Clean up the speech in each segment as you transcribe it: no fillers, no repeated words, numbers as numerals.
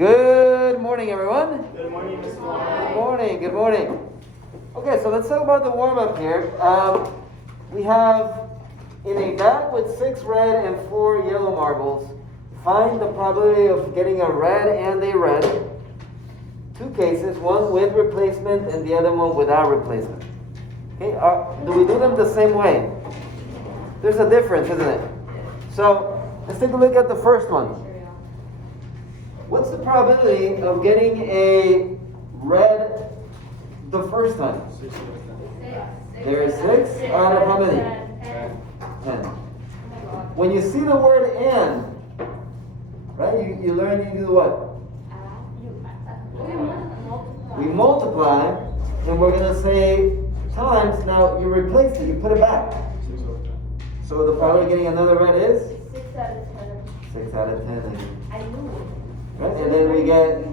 Good morning, everyone. Good morning, Mr. Wong. Good morning, good morning. Okay, so let's talk about the warm-up here. We have in a bag with 6 red and 4 yellow marbles, find the probability of getting a red and a red. 2 cases, one with replacement and the other one without replacement. Okay, do we do them the same way? There's a difference, isn't it? So let's take a look at the first one. What's the probability of getting a red the first time? There's 6 out of how many? 10. When you see the word and, right, you learn you do what? We multiply, and we're going to say times. Now you replace it, you put it back. So the probability of getting another red is? 6 out of 10. 6 out of 10. I knew Right? And then we get it.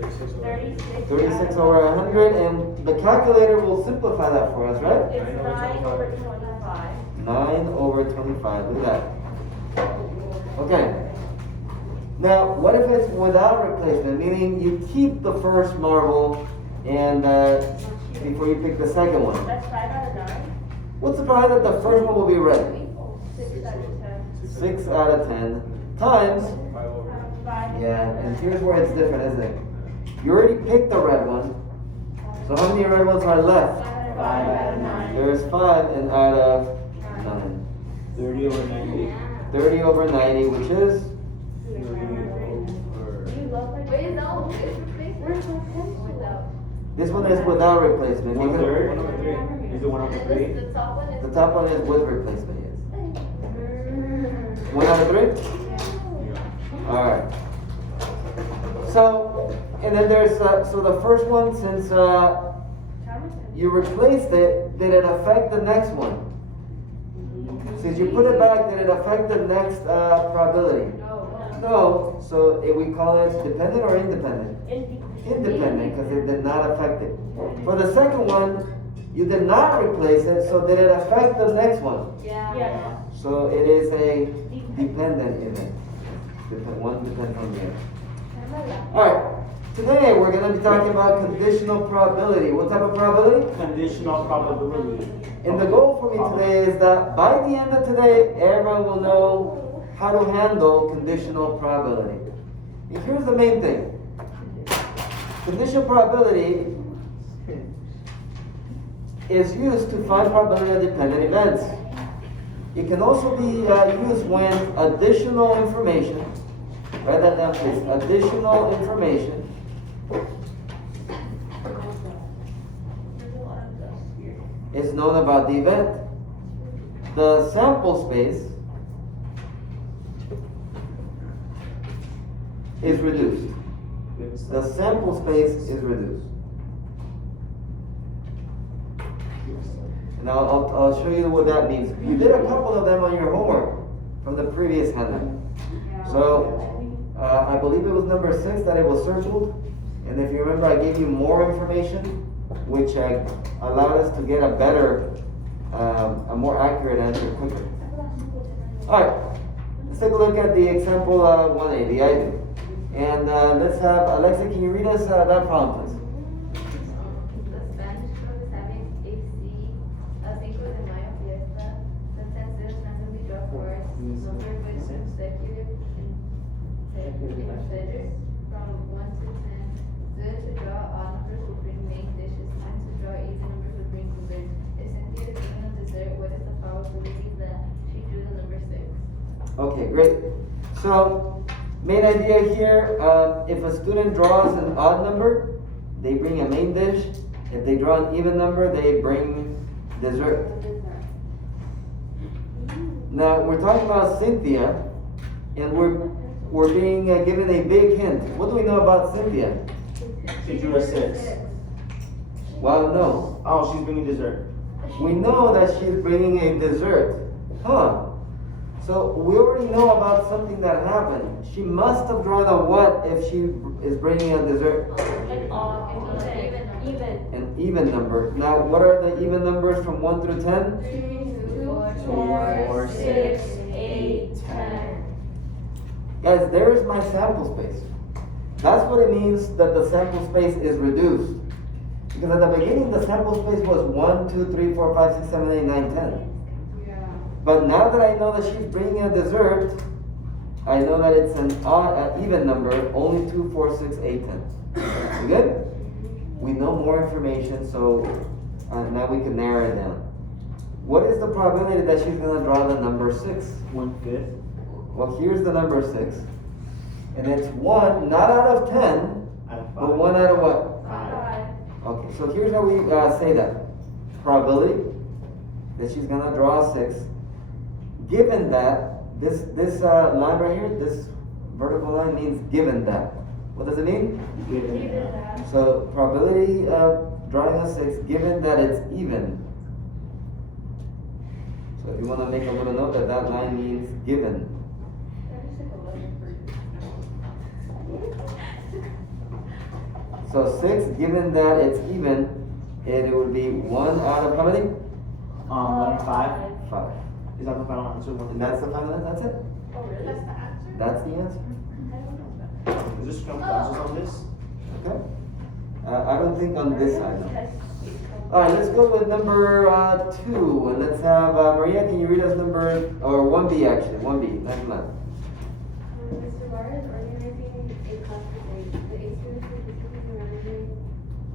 36 over 100, and the calculator will simplify that for us, right? It's 9 over 25. 9 over 25, look at that. Okay. Now, what if it's without replacement? Meaning you keep the first marble and before you pick the second one. That's 5 out of 9. What's the probability that the first one will be red? 6 out of 10. 6 out of 10 times. 5. Yeah, and here's where it's different, isn't it? You already picked the red one. So how many red ones are left? 5 out of 9. There's 5 and out of 9. 30 over 90. 30 over 90, which is? 30 over... Wait, no. Where's my pencil? Without. This one is without replacement. 1/3? 1 over 3? Is it 1 over 3? The top one is. The top one is with replacement, yes. 1 out of 3? Alright. So, and then there's, so the first one, since you replaced it, did it affect the next one? Since you put it back, did it affect the next probability? No, so we call it dependent or independent? Independent, because it did not affect it. For the second one, you did not replace it, so did it affect the next one? Yeah. So it is a dependent event. One depends on the other. Alright, today we're going to be talking about conditional probability. What type of probability? Conditional probability. And the goal for me today is that by the end of today, everyone will know how to handle conditional probability. And here's the main thing. Conditional probability is used to find probability of dependent events. It can also be used when additional information, write that down please, additional information is known about the event. The sample space is reduced. The sample space is reduced. And I'll show you what that means. You did a couple of them on your homework from the previous handout. So I believe it was number 6 that it was circled. And if you remember, I gave you more information, which allowed us to get a better, a more accurate answer quicker. All right, let's take a look at the example 1A, the I do. And let's have Alexa. Can you read us that problem, please? The Spanish club is having a Cinco de Mayo fiesta. The 10 students randomly draw cards, number with consecutive integers from 1 to 10. Students who draw odd numbers will bring main dishes. Students who draw even numbers will bring desserts. If Cynthia is given a dessert, what is the probability that she drew the number 6? Okay, great. So, main idea here, if a student draws an odd number, they bring a main dish. If they draw an even number, they bring dessert. Now, we're talking about Cynthia, and we're being given a big hint. What do we know about Cynthia? She drew a 6. Well, no. Oh, she's bringing dessert. We know that she's bringing a dessert. Huh. So we already know about something that happened. She must have drawn a what if she is bringing a dessert? An even number. Now, what are the even numbers from 1 through 10? 2, 4, 6, 8, 10. Guys, there is my sample space. That's what it means that the sample space is reduced. Because at the beginning, the sample space was 1, 2, 3, 4, 5, 6, 7, 8, 9, 10. Yeah. But now that I know that she's bringing a dessert, I know that it's an even number, only 2, 4, 6, 8, 10. We good? We know more information, so now we can narrow it down. What is the probability that she's going to draw the number 6? 1/5. Well, here's the number 6. And it's 1, not out of 10, Out of 5. but 1 out of what? 5. Okay, so here's how we say that. Probability that she's going to draw 6. Given that, this line right here, this vertical line means given that. What does it mean? Given that. So probability of drawing a 6, given that it's even. So if you want to make a little note that that line means given. So 6, given that it's even, it would be 1 out of how many? 1 and 5. 5. Is that the final answer? And that's the final answer? That's it? Oh, really? That's the answer? That's the answer. Is there strong classes on this? Okay. I don't think on this side, no. Alright, let's go with number 2. And let's have, Maria, can you read us number, or 1B actually, 1B, next line. Mr. Barr is organizing a class today. The 8 students will be randomly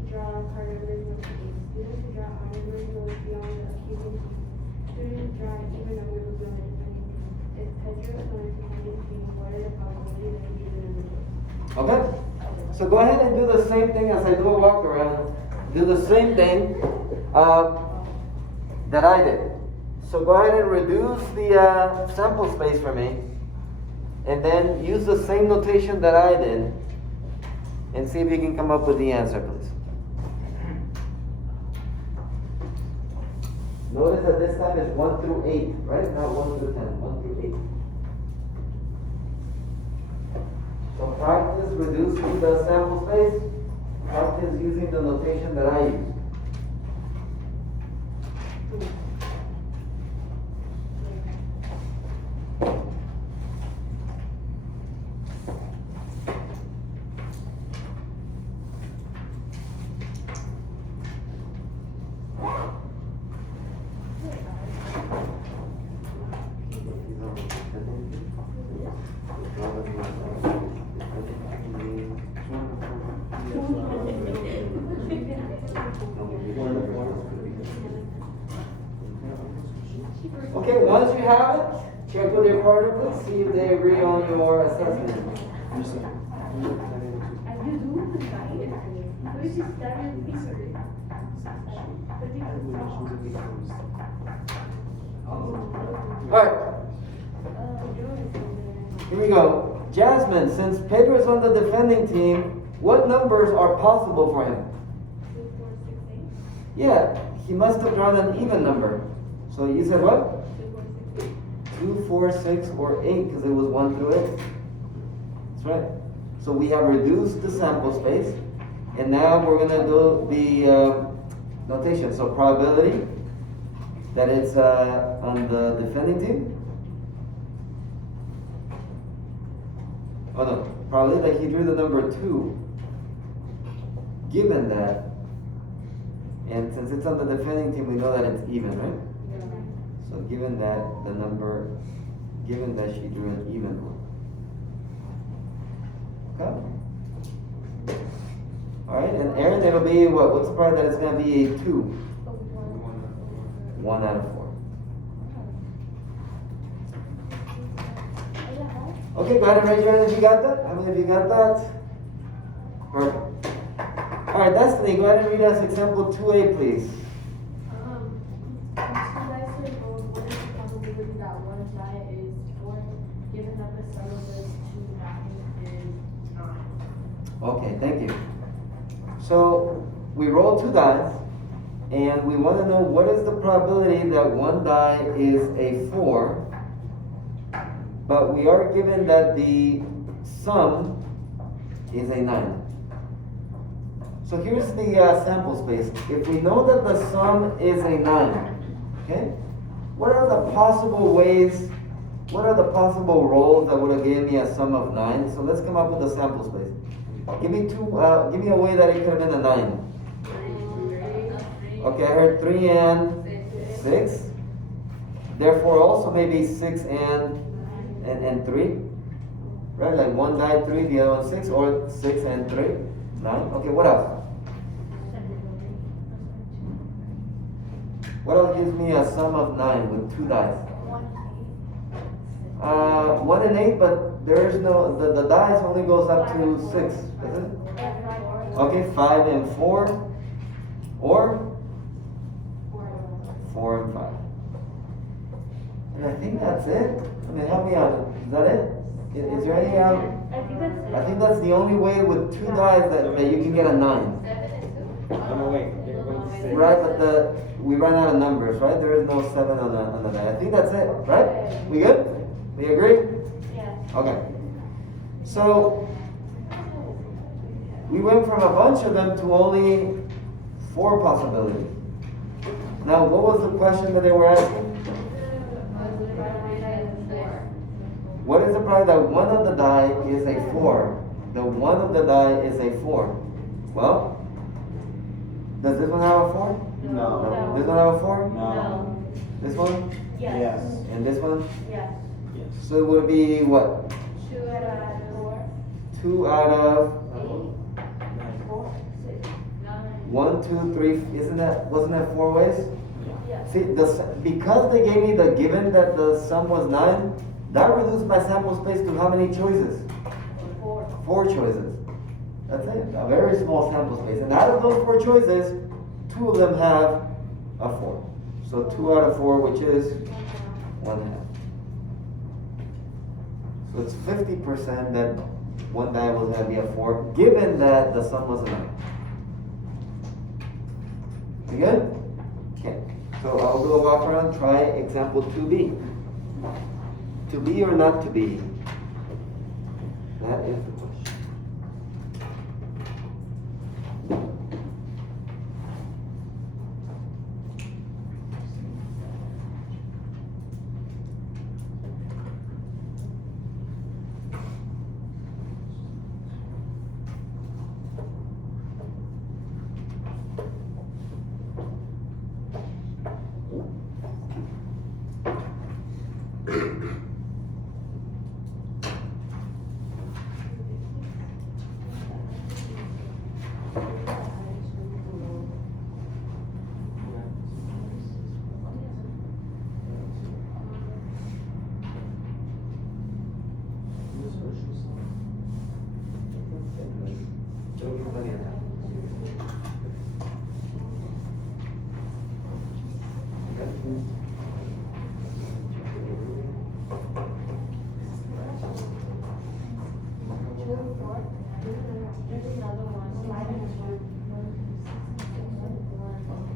draw card numbers 1 to 8. Students who draw odd numbers will be on the accusing team. Students draw even numbers will be on the defending team. If Pedro is on the defending team, what are the probabilities that he is in the middle? Okay? So go ahead and do the same thing as I do a walk around. Do the same thing that I did. So go ahead and reduce the sample space for me. And then use the same notation that I did. And see if you can come up with the answer, please. Notice that this time is 1 through 8, right? Not 1 through 10, 1 through 8. So practice reducing the sample space. Practice using the notation that I use. Okay, once you have it, check with your partner, please, see if they agree on your assessment. And you do the guide. Which is seven pieces. Alright, here we go. Jasmine, since Pedro is on the defending team, what numbers are possible for him? 2, 4, 6, 8. Yeah, he must have drawn an even number. So you said what? 2, 4, 6, 8. 2, 4, 6, or 8, because it was 1 through 8. That's right. So we have reduced the sample space, and now we're going to do the notation. So probability that it's on the defending team. Oh no, probability that he drew the number 2. Given that, and since it's on the defending team, we know that it's even, right? So given that the number, given that she drew an even one. Okay? Alright, and Aaron, it'll be what? What's the part that it's going to be a 2? 1 out of 4. Okay, go ahead and raise your hand if you got that. How many of you got that? Perfect. Alright, Destiny, go ahead and read us example 2A, please. Two dice are rolled. What is the probability that one die is 4, given that the sum of the 2 dice is 9? Okay, thank you. So we roll 2 dice, and we want to know what is the probability that one die is a 4, but we are given that the sum is a 9. So here's the sample space. If we know that the sum is a 9, okay, what are the possible ways, what are the possible rolls that would have given me a sum of 9? So let's come up with a sample space. Give me give me a way that it could have been a 9. Okay, I heard 3 and 6. Therefore, also maybe 6 and 3. Right? Like one died 3, the other one 6, or 6 and 3. 9. Okay, what else? What else gives me a sum of 9 with 2 dice? 1 and 8, but there's no, the dice only goes up to 6, doesn't it? Okay, 5 and 4, or 4 and 5. And I think that's it. I mean, help me out. Is that it? Is there any, I think that's it. I think that's the only way with 2 dice that you can get a 9. 7 and 2? Oh, no, wait. They're going to say. Right, but we ran out of numbers, right? There is no 7 on the die. I think that's it, right? We good? We agree? Yeah. Okay. So we went from a bunch of them to only 4 possibilities. Now, what was the question that they were asking? What is the probability that one of the die is a 4? The one of the die is a 4. Well, does this one have a 4? No. This one have a 4? No. This one? Yes. And this one? Yes. Yes. So it would be what? 2 out of 4. 2 out of 4. 6. 1, 2, 3. Wasn't that 4 ways? Yes. See, because they gave me the given that the sum was 9, that reduced my sample space to how many choices? 4. 4 choices. That's it. A very small sample space. And out of those 4 choices, 2 of them have a 4. So 2 out of 4, which is 1/2. So it's 50% that one die was going to be a 4, given that the sum was a 9. You good? Okay. So I'll do a walk around. Try example 2B. To be or not to be? That is the question.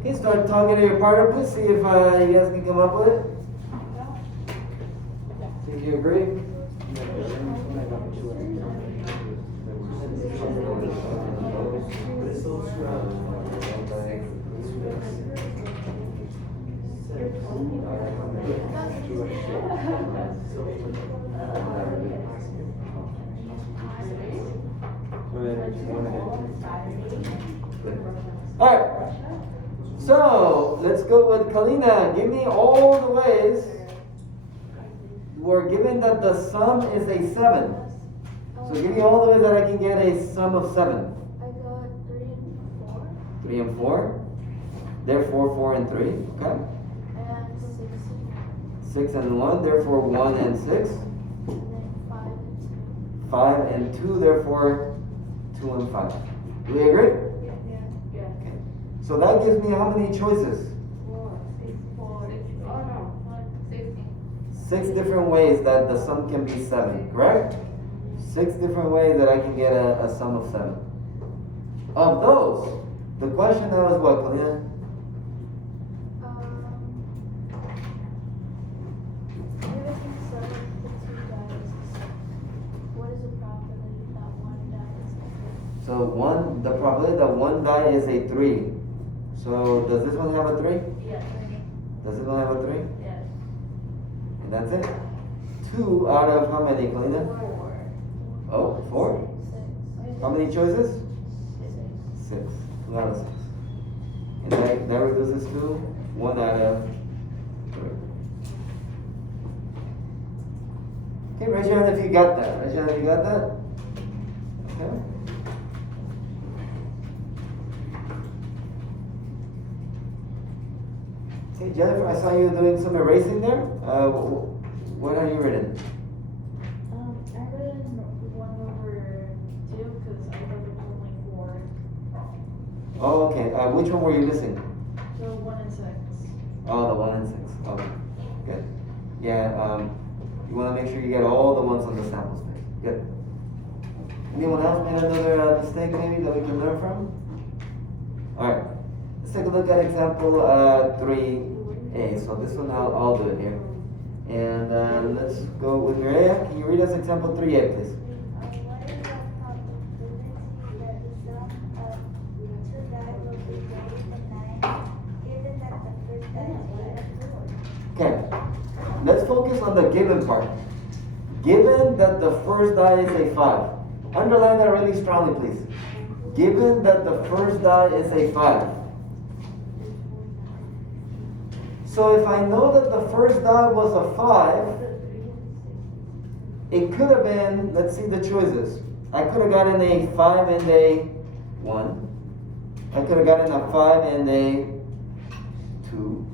Okay, start talking to your partner, please. See if you guys can come up with it. See if you agree. Alright. So let's go with Kalina. Give me all the ways. We're given that the sum is a 7. So give me all the ways that I can get a sum of 7. I got 3 and 4. 3 and 4. Therefore 4 and 3. Okay. And 6. 6 and 1. Therefore 1 and 6. And then 5 and 2. 5 and 2. Therefore 2 and 5. Do we agree? Yeah. Okay. So that gives me how many choices? 4. 6. 4. Oh no. 16. 6 different ways that the sum can be 7, correct? 6 different ways that I can get a sum of 7. Of those, the question now is what, Kalina? Given the sum of the 2 dice, what is the probability that one die is a 3? So the probability that one die is a 3. So does this one have a 3? Yes. Does this one have a 3? Yes. And that's it. 2 out of how many, Kalina? 4. Oh, 4? 6. How many choices? 6. 2 out of 6. And that reduces to 1 out of 3. Okay, raise your hand if you got that. Raise your hand if you got that. Okay. Okay, Jennifer, I saw you doing some erasing there. What are you written? I read 1/2 because I thought there was only 4. Oh, okay. Which one were you missing? So 1 and 6. Oh, the 1 and 6. Okay, good. Yeah, you want to make sure you get all the ones on the sample space. Good. Anyone else made another mistake maybe that we can learn from? All right. Let's take a look at example 3A. So this one I'll do it here. And let's go with Mireya. Can you read us example 3A, please? What is the probability that the sum of two dice will be greater than 9, given that the first die is 4? Okay. Let's focus on the given part. Given that the first die is a 5. Underline that really strongly, please. Given that the first die is a 5. So if I know that the first die was a 5, it could have been, let's see the choices. I could have gotten a 5 and a 1. I could have gotten a 5 and a 2.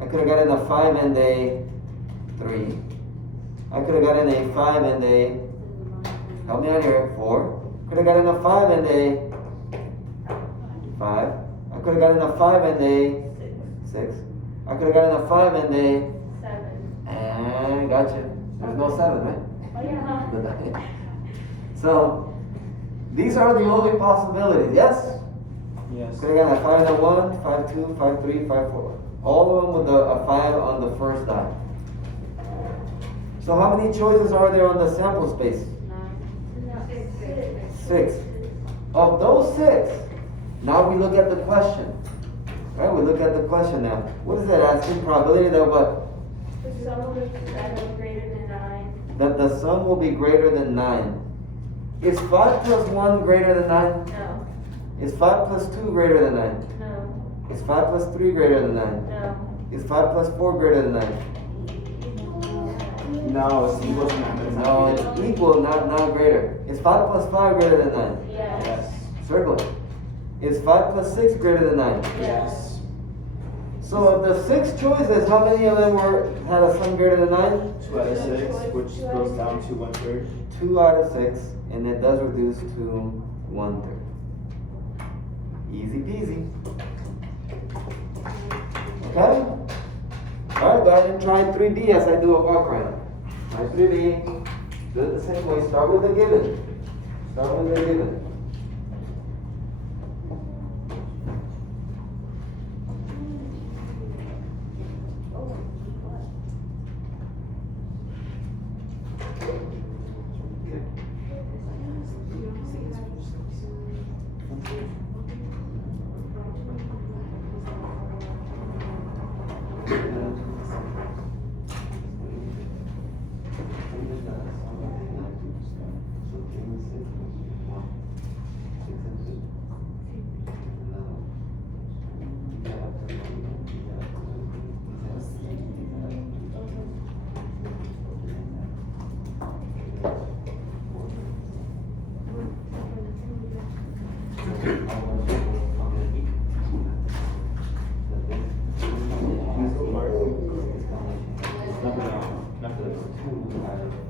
I could have gotten a 5 and a 3. I could have gotten a 5 and a, help me out here, 4. Could have gotten a 5 and a 5. I could have gotten a 5 and a 6. I could have gotten a 5 and a 7. and gotcha. There's no 7, right? Oh, yeah. So these are the only possibilities, yes? Yes. Could have gotten a 5 and a 1, 5, 2, 5, 3, 5, 4. All of them with a 5 on the first die. So how many choices are there on the sample space? 6. Of those 6, now we look at the question. Right, we look at the question now. What is that asking? Probability that what? The sum of the dice is greater than 9. That the sum will be greater than 9. Is 5 plus 1 greater than 9? No. Is 5 plus 2 greater than 9? No. Is 5 plus 3 greater than 9? No. Is 5 plus 4 greater than 9? No, it's equal to 9. No, it's equal, not greater. Is 5 plus 5 greater than 9? Yes. Yes. Circle it. Is 5 plus 6 greater than 9? Yes. So of the 6 choices, how many of them had a sum greater than 9? 2 out of 6, which goes down to 1/3. 2 out of 6, and it does reduce to 1/3. Easy peasy. Okay? Alright, go ahead and try 3B as I do a walk around. Try 3B. Do it the same way. Start with the given. Start with the given.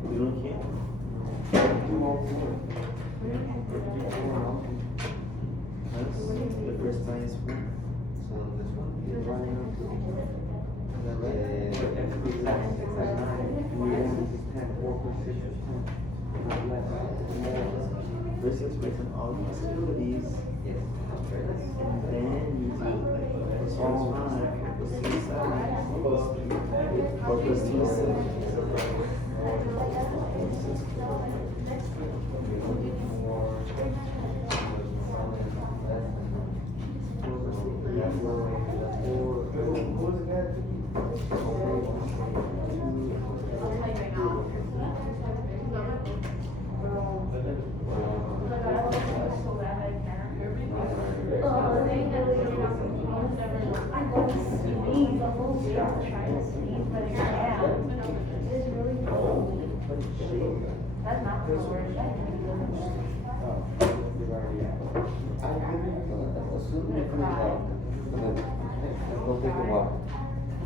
We don't care. The first time is 4. So this one is right now. Is that right? First expression all the possibilities, Yes. and then you do like plus 1 is 5, plus 2 is 7, plus 3, 4 plus 2 is 6. sneeze, the whole day to try to sneeze, but it can't. It's really cold. That's not the worst. That can be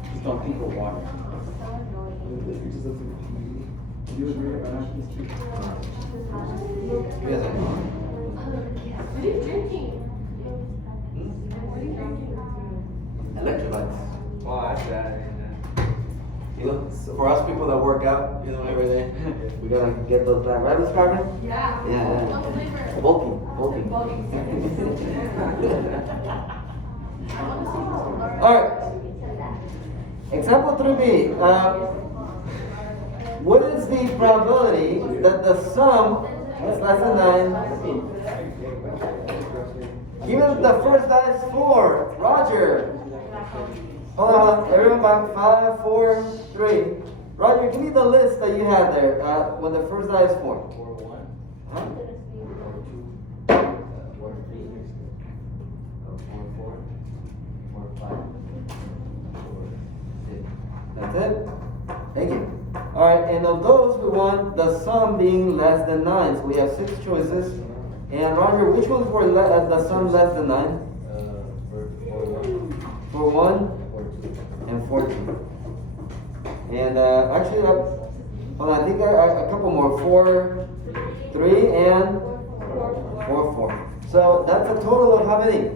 Just don't think of water. You agree with that? Yes, I know. What are you drinking? What are you drinking? Electrolytes. Oh, that's You know, so for us people that work out, you know, every day, we gotta get those back. Right, Miss Carmen? Yeah. Yeah. What flavor? Bulking. I want to see this. Alright. Example 3B. What is the probability that the sum is less than 9? Given the first die is 4. Roger. Hold on, everyone back. 5, 4, 3. Roger, give me the list that you had there when the first die is 4. 4-1. Huh? 4-2. 4-3. 4-4. 4-5. 4-6. That's it. Thank you. Alright, and of those we want the sum being less than 9. So we have 6 choices. And Roger, which ones were the sum less than 9? For 4-1. 4-1 4-2. and 4-2. And actually, well, I think a couple more. 4, 3, and 4, 4. So that's a total of how many?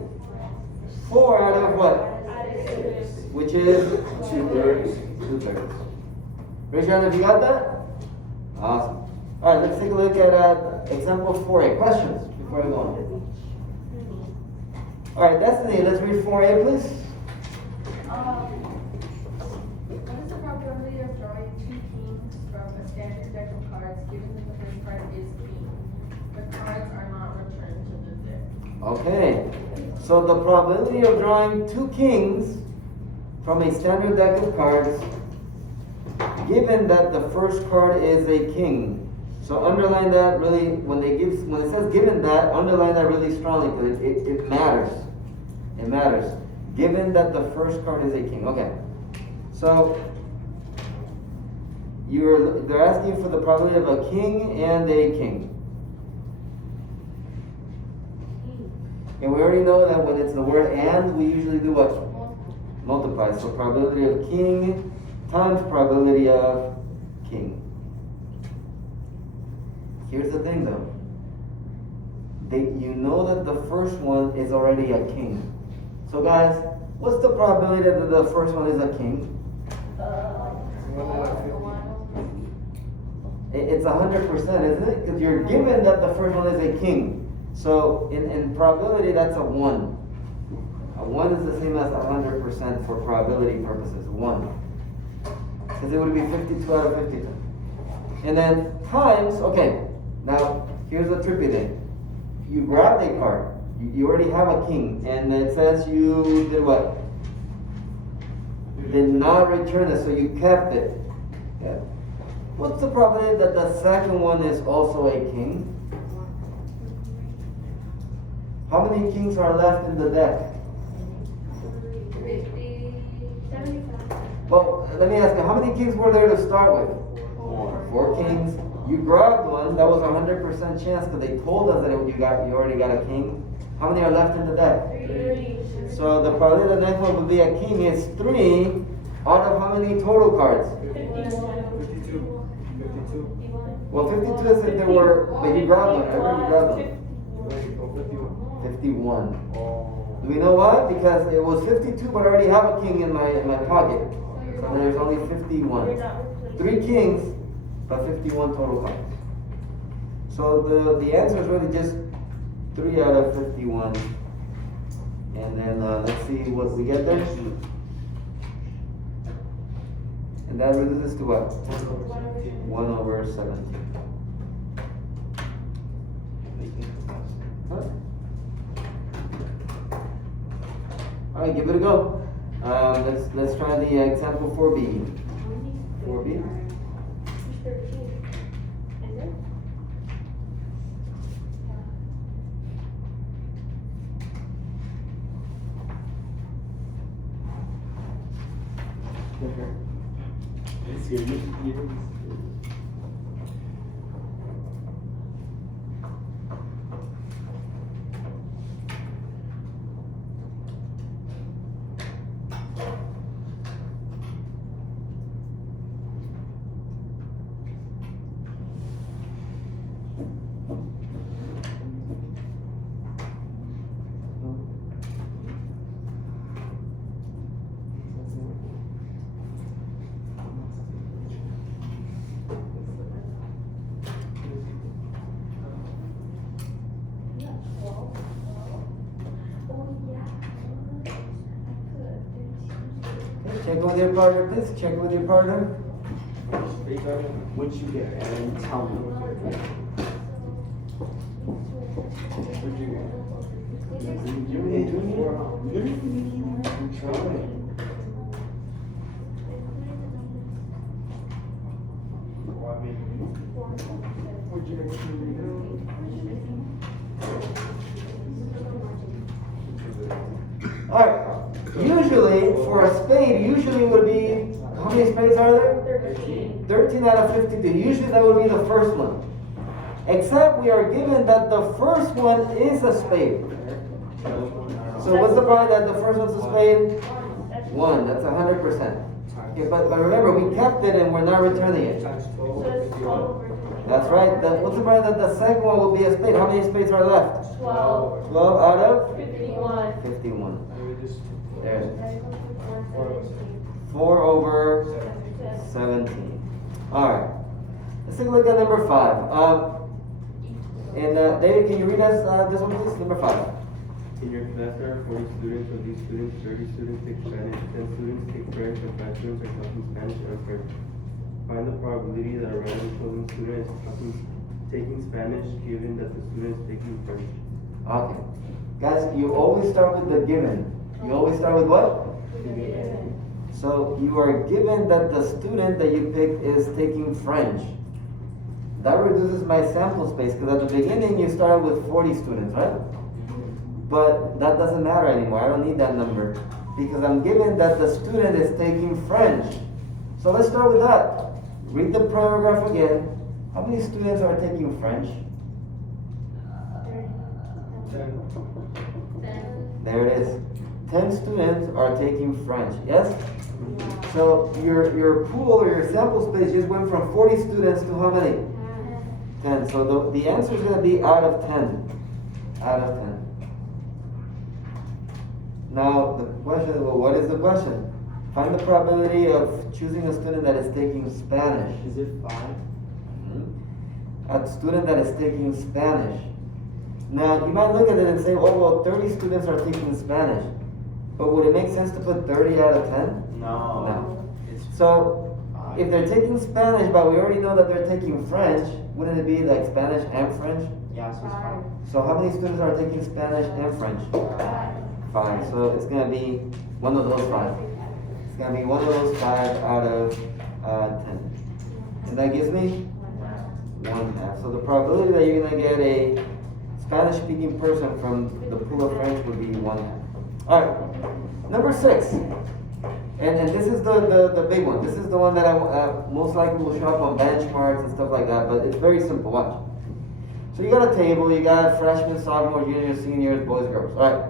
4 out of what? Which is 2/3. 2/3. Raise your hand if you got that. Awesome. All right, let's take a look at example 4A. Questions before we go on. All right, Destiny, let's read 4A, please. What is the probability of drawing 2 kings from a standard deck of cards, given that the first card is king? The cards are not returned to the deck. Okay, so the probability of drawing 2 kings from a standard deck of cards, given that the first card is a king. So underline that really, when it says given that, underline that really strongly because it matters. It matters. Given that the first card is a king. Okay. So they're asking for the probability of a king and a king. And we already know that when it's the word and, we usually do what? Multiply. So probability of king times probability of king. Here's the thing though. You know that the first one is already a king. So guys, what's the probability that the first one is a king? It's 100%, isn't it? Because you're given that the first one is a king. So in probability, that's a 1. A 1 is the same as 100% for probability purposes. 1. Because it would be 52 out of 52. And then times, okay, now here's the tricky thing. You grabbed a card. You already have a king. And it says you did what? Did not return it, so you kept it. Yeah. What's the probability that the second one is also a king? How many kings are left in the deck? 50. 75. Well, let me ask you, how many kings were there to start with? 4 kings. You grabbed one, that was a 100% chance because they told us that you already got a king. How many are left in the deck? 3. So the probability the next one would be a king is 3 out of how many total cards? 52. Well, 52 is if there were, but you grabbed them, right? You grabbed them. 51. Do we know why? Because it was 52, but I already have a king in my pocket. So there's only 51. 3 kings, but 51 total cards. So the answer is really just 3 out of 51. And then let's see what we get there. And that reduces to what? 1 over 17. Huh? All right, give it a go. Let's try the example 4B. 4B. 13. Is it? It's here. You Check with your partner, please. Check with your partner. What you get, and then tell me what you get. What'd you get? I'm trying. What'd you Alright. Usually, for a spade, usually would be, how many spades are there? 13. 13 out of 52. Usually that would be the first one. Except we are given that the first one is a spade. So what's the probability that the first one's a spade? 1. That's 100%. Okay, but remember, we kept it and we're not returning it. So it's 12 over 20. That's right. What's the probability that the second one will be a spade? How many spades are left? 12. 12 out of 51. 51. There's That equals to 417. 4 over 17. Alright. Let's take a look at number 5. David, can you read us this one, please? Number 5. In your class there are 40 students. Of these students, 30 students take Spanish, 10 students take French, and 5 students are talking Spanish and French. Find the probability that a random chosen student is taking Spanish given that the student is taking French. Okay. Guys, you always start with the given. You always start with what? So you are given that the student that you picked is taking French. That reduces my sample space because at the beginning you started with 40 students, right? But that doesn't matter anymore. I don't need that number because I'm given that the student is taking French. So let's start with that. Read the paragraph again. How many students are taking French? 10. There it is. 10 students are taking French, yes? So your pool or your sample space just went from 40 students to how many? 10. So the answer is going to be out of 10. Out of 10. Now the question, well, what is the question? Find the probability of choosing a student that is taking Spanish. Is it 5? A student that is taking Spanish. Now you might look at it and say, oh well, 30 students are taking Spanish. But would it make sense to put 30 out of 10? No. No. It's So if they're taking Spanish, but we already know that they're taking French, wouldn't it be like Spanish and French? yeah, so it's 5. So how many students are taking Spanish and French? 5. So it's gonna be one of those 5. It's gonna be one of those 5 out of 10. And that gives me 1/2. So the probability that you're gonna get a Spanish-speaking person from the pool of French would be 1/2. All right, number 6. And this is the big one. This is the one that I most likely will show up on benchmarks and stuff like that, but it's very simple. Watch. So you got a table, you got freshmen, sophomores, juniors, seniors, boys, girls. All right.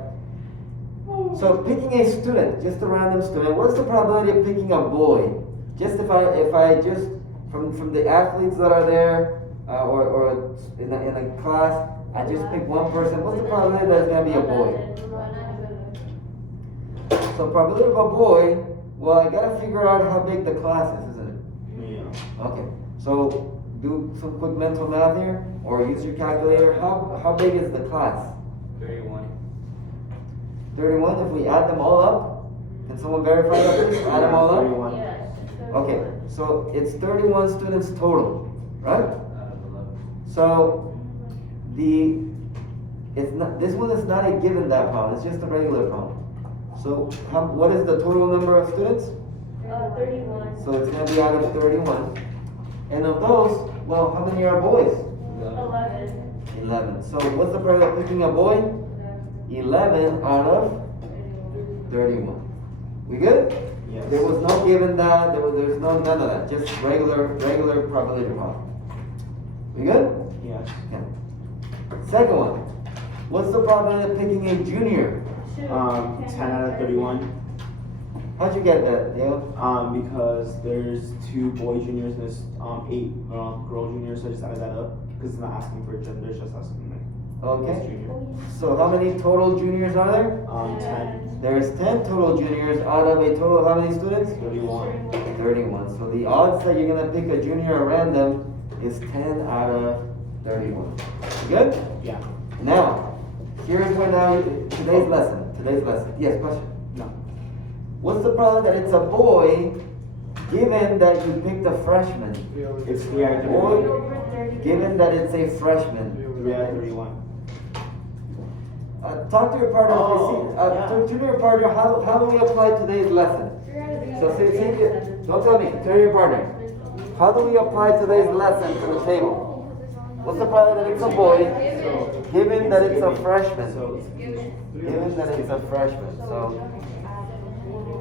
So picking a student, just a random student, what's the probability of picking a boy? Just if I just from the athletes that are there, or in a class, I just pick one person. What's the probability that it's gonna be a boy? So probability of a boy. Well, I gotta figure out how big the class is, isn't it? Yeah. Okay. So do some quick mental math here, or use your calculator. How big is the class? 31. 31. If we add them all up, can someone verify that, please? Add them all up. 31. Okay. So it's 31 students total, right? So it's not, this one is not a given that problem. It's just a regular problem. So what is the total number of students? 31. So it's going to be out of 31. And of those, well, how many are boys? 11. 11. So what's the probability of picking a boy? 11 out of 31. We good? Yes. There was no given that, there's no none of that, just regular probability problem. We good? Yes. Okay. Second one. What's the probability of picking a junior? 10 out of 31. How'd you get that, Dale? Because there's 2 boy juniors and there's 8 girl juniors, so I just added that up. Because it's not asking for gender, it's just asking like Okay. junior. So how many total juniors are there? 10, There's 10 total juniors out of a total of how many students? 31. 31. So the odds that you're gonna pick a junior at random is 10 out of 31. Good? Yeah. Now, here's where now today's lesson. Yes, question. No. What's the problem that it's a boy, given that you picked a freshman? It's 3 out of 31. Boy, given that it's a freshman. 3 out of 31. Talk to your partner. Oh, Talk to your partner. How do we apply today's lesson? So say, don't tell me. Tell your partner. How do we apply today's lesson to the table? What's the problem that it's a boy, given that it's a freshman? Given that it's a freshman. So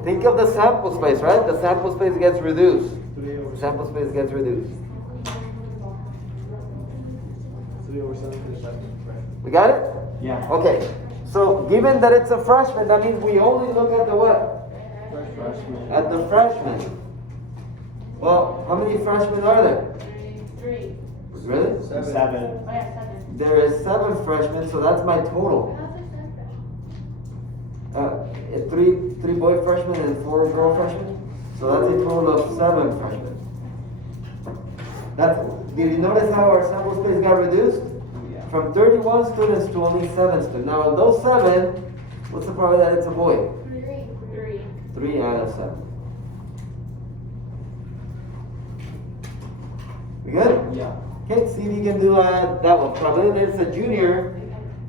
think of the sample space, right? The sample space gets reduced. Sample space gets reduced. We got it? Yeah. Okay. So given that it's a freshman, that means we only look at the what? Freshman. At the freshman. Well, how many freshmen are there? 3. Really? 7. Oh, yeah, 7. There is 7 freshmen, so that's my total. Three boy freshmen and 4 girl freshmen. So that's a total of 7 freshmen. Did you notice how our sample space got reduced? Yeah. From 31 students to only 7 students. Now of those 7, what's the probability that it's a boy? 3. 3 out of 7. We good? Yeah. Okay, see if you can do that one. Probability that it's a junior,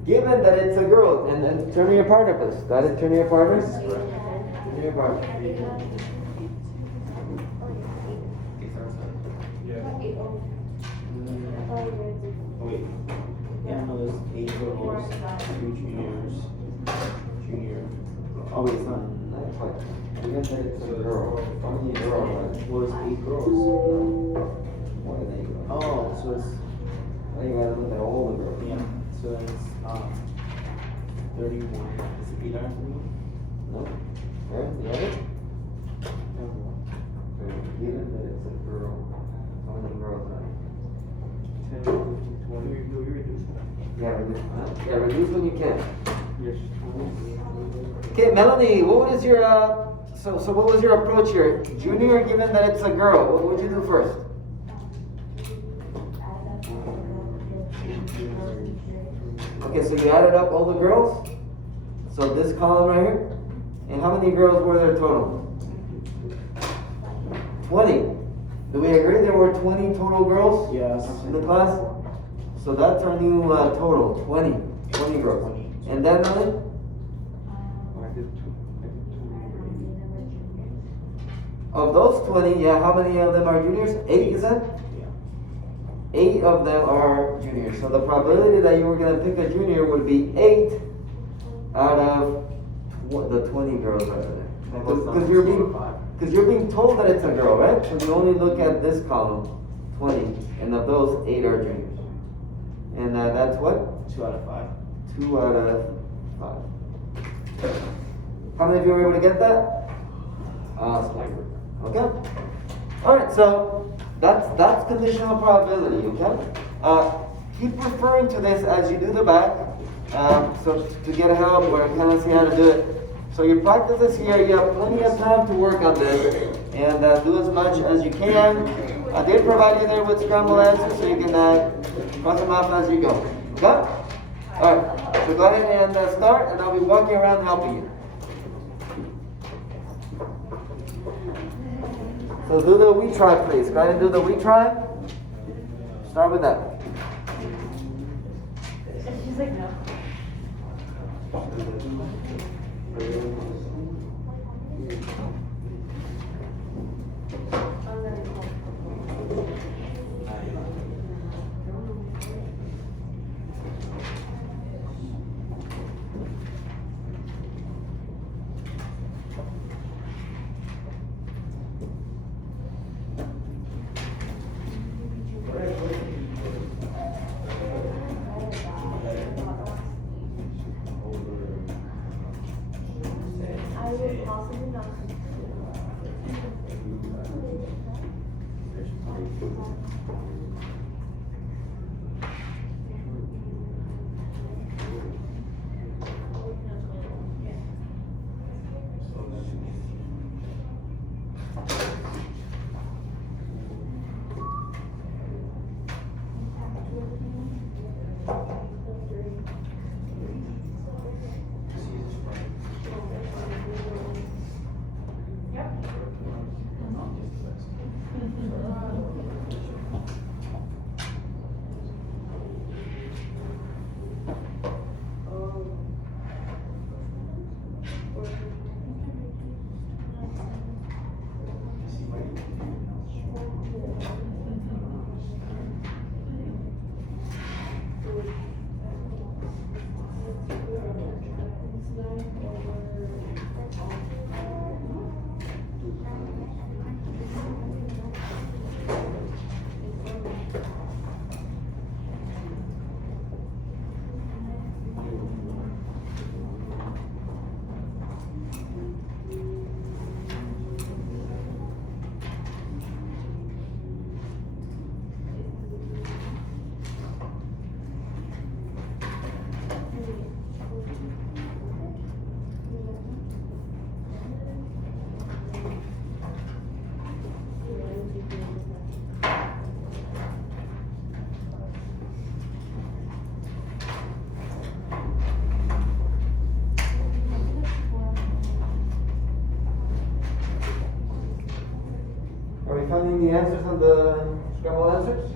given that it's a girl. And then turn to your partner, please. Got it? Turn to your partner. Turn to your partner. Wait. Yeah, no, there's 8 girls, 2 juniors, junior. Oh, wait, it's not. Not quite. Given that it's a girl. How many girls are there? Well, it's 8 girls. More than 8 girls. Oh, so it's, Now you gotta look at all the girls. yeah, so then it's 31. Is it 8 out of 31? No? Right? You got it? Given that it's a girl, how many girls are there? 10, 15, 20. No, you reduced that. Yeah, reduce when you can. Yes, 20. Okay, Melanie, what was your so what was your approach here? Junior, given that it's a girl, what would you do first? Okay, so you added up all the girls. So this column right here, and how many girls were there total? 20. Do we agree there were 20 total girls Yes. in the class? So that's our new total, 20 girls. And then Melanie? I did 2. Of those 20, yeah, how many of them are juniors? 8, you said? Yeah. 8 of them are juniors. So the probability that you were going to pick a junior would be 8 out of the 20 girls over there. Because you're being told that it's a girl, right? So you only look at this column, 20, and of those 8 are juniors. And that's what? 2 out of 5. 2 out of 5. How many of you were able to get that? Awesome. Okay. All right. So that's conditional probability. Okay. Keep referring to this as you do the back. So to get help or kind of see how to do it. So your practice is here. You have plenty of time to work on this and do as much as you can. I did provide you there with scrambled answers, so you can cross them off as you go. Okay. All right. So go ahead and start, and I'll be walking around helping you. So do the we try, please. Go ahead and do the we try. Start with that. She's like, no. Possibly not. Are we finding the answers on the scrambled answers?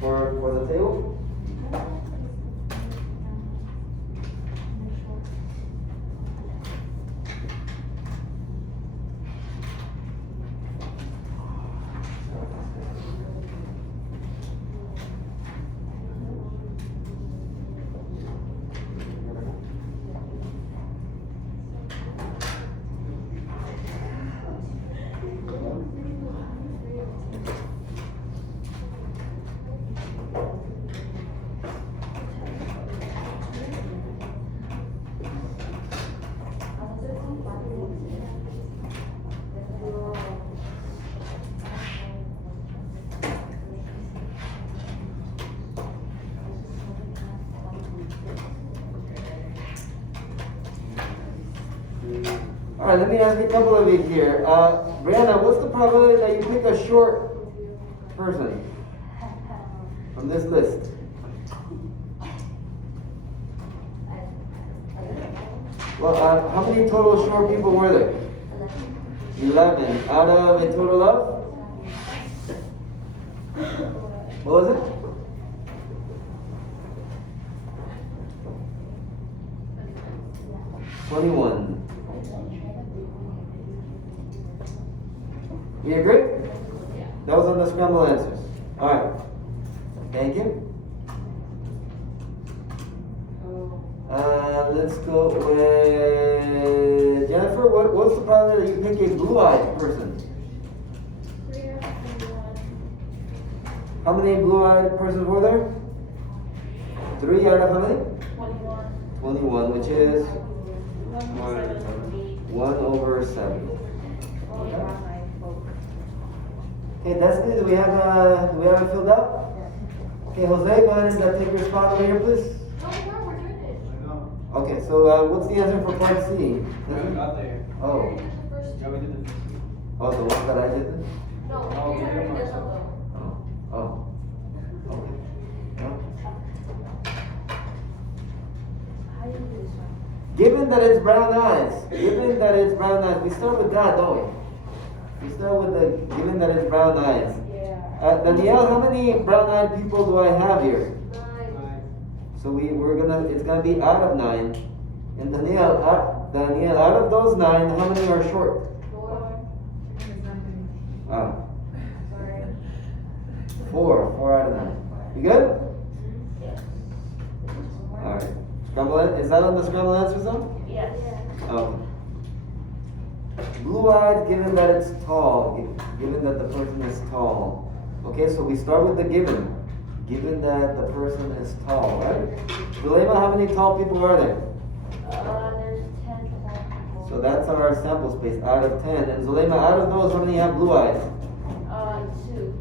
For the table? Alright, let me ask you a couple of these here. Brianna, what's the probability that you pick a short person from this list? Well, how many total short people were there? 11. Out of a total of? What was it? 21. We agree? That was on the scrambled answers. Alright. Thank you. Let's go with Jennifer. What's the probability that you pick a blue-eyed person? 3 out of 21. How many blue-eyed persons were there? 3 out of how many? 21. 21, which is 1, 1 over 7. Only around 9 folks. Okay, Destiny, do we have it filled out? Okay, Jose, go ahead and take your spot over here, please. No, we're doing it. Okay, so what's the answer for part C? Got there. Oh, Yeah, we did the. oh, the one that I did? No, Oh, you're we did doing it this first. one. Oh, okay. No? How do you do this one? Given that it's brown eyes, we start with that, don't we? We start with the, given that it's brown eyes. Yeah. Danielle, how many brown-eyed people do I have here? 9. So it's gonna be out of 9. And Danielle, out of those 9, how many are short? 4. Ah, Sorry. 4 out of 9. You good? Alright. Is that on the scrambled answers though? Yes. Okay. Blue-eyed, given that it's tall, given that the person is tall. Okay, so we start with the given. Given that the person is tall, right? Zulema, how many tall people are there? There's 10 to 12 people. So So that's our sample space out of 10. And Zulema, out of those, how many have blue eyes? Two.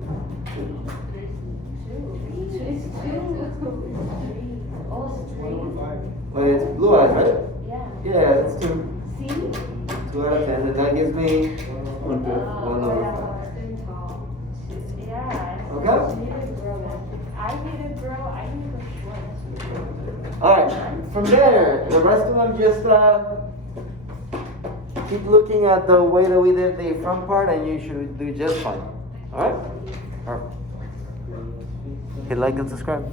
Two. It's two. Oh, it's three. Wait, it's blue eyes, right? Yeah. Yeah, it's 2. See? 2 out of 10. And that gives me One good. one number. Yeah. Okay? I need to grow. I need to go short. Alright, from there, the rest of them just keep looking at the way that we did the front part and you should do just fine. Alright? Alright. Hit like and subscribe.